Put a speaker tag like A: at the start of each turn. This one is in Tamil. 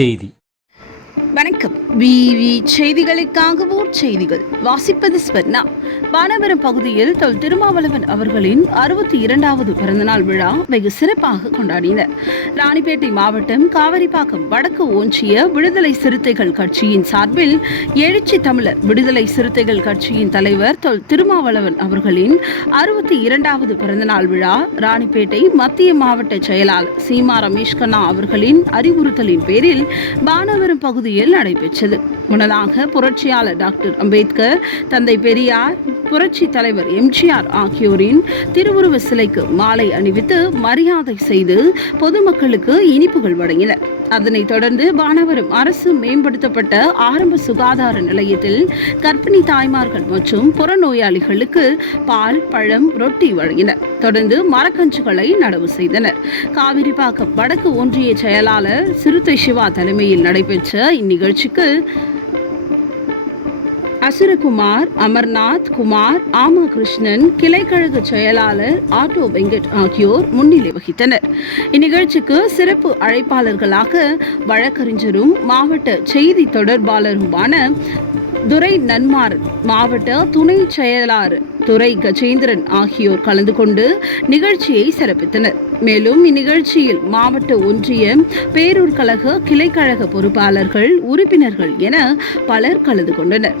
A: செய்தி
B: வணக்கம். விவி செய்திகளுக்காக ஊர் செய்திகள். வாசிப்பது ஸ்வர்ணா. வானவரம் பகுதியில் தொல் திருமாவளவன் அவர்களின் அறுபத்தி இரண்டாவது பிறந்தநாள் விழா வெகு சிறப்பாக கொண்டாடினர். ராணிப்பேட்டை மாவட்டம் காவிரிப்பாக்கம் வடக்கு ஒன்றிய விடுதலை சிறுத்தைகள் கட்சியின் சார்பில் எழுச்சி தமிழர் விடுதலை சிறுத்தைகள் கட்சியின் தலைவர் தொல் திருமாவளவன் அவர்களின் அறுபத்தி இரண்டாவது பிறந்தநாள் விழா ராணிப்பேட்டை மத்திய மாவட்ட செயலாளர் சீமா ரமேஷ் கண்ணா அவர்களின் அறிவுறுத்தலின் பேரில் பானவரம் பகுதியில் நடைபெற்றது. முன்னதாக புரட்சியாளர் டாக்டர் அம்பேத்கர் தந்தை பெரியார் புரட்சி தலைவர் எம்ஜிஆர் ஆகியோரின் திருவுருவ சிலைக்கு மாலை அணிவித்து மரியாதை செய்து பொதுமக்களுக்கு இனிப்புகள் வழங்கினர். அதனைத் தொடர்ந்து பானவரம் அரசு மேம்படுத்தப்பட்ட ஆரம்ப சுகாதார நிலையத்தில் கர்ப்பிணி தாய்மார்கள் மற்றும் புறநோயாளிகளுக்கு பால் பழம் ரொட்டி வழங்கினர். தொடர்ந்து மரக்கன்றுகளை நடவு செய்தனர். காவிரிப்பாக்கம் வடக்கு ஒன்றிய செயலாளர் சிறுத்தை சிவா தலைமையில் நடைபெற்ற இந்நிகழ்ச்சிக்கு அசுரகுமார் அமர்நாத் குமார் ஆமகிருஷ்ணன் கிளைக்கழக செயலாளர் ஆட்டோ வெங்கட் ஆகியோர் முன்னிலை வகித்தனர். இந்நிகழ்ச்சிக்கு சிறப்பு அழைப்பாளர்களாக வழக்கறிஞரும் மாவட்ட செய்தி தொடர்பாளருமான துரை நன்மார் மாவட்ட துணை செயலாளர் துரை கஜேந்திரன் ஆகியோர் கலந்து கொண்டு நிகழ்ச்சியை சிறப்பித்தனர். மேலும் இந்நிகழ்ச்சியில் மாவட்ட ஒன்றிய பேரூர் கழக கிளைக்கழக பொறுப்பாளர்கள் உறுப்பினர்கள் என பலர் கலந்து கொண்டனர்.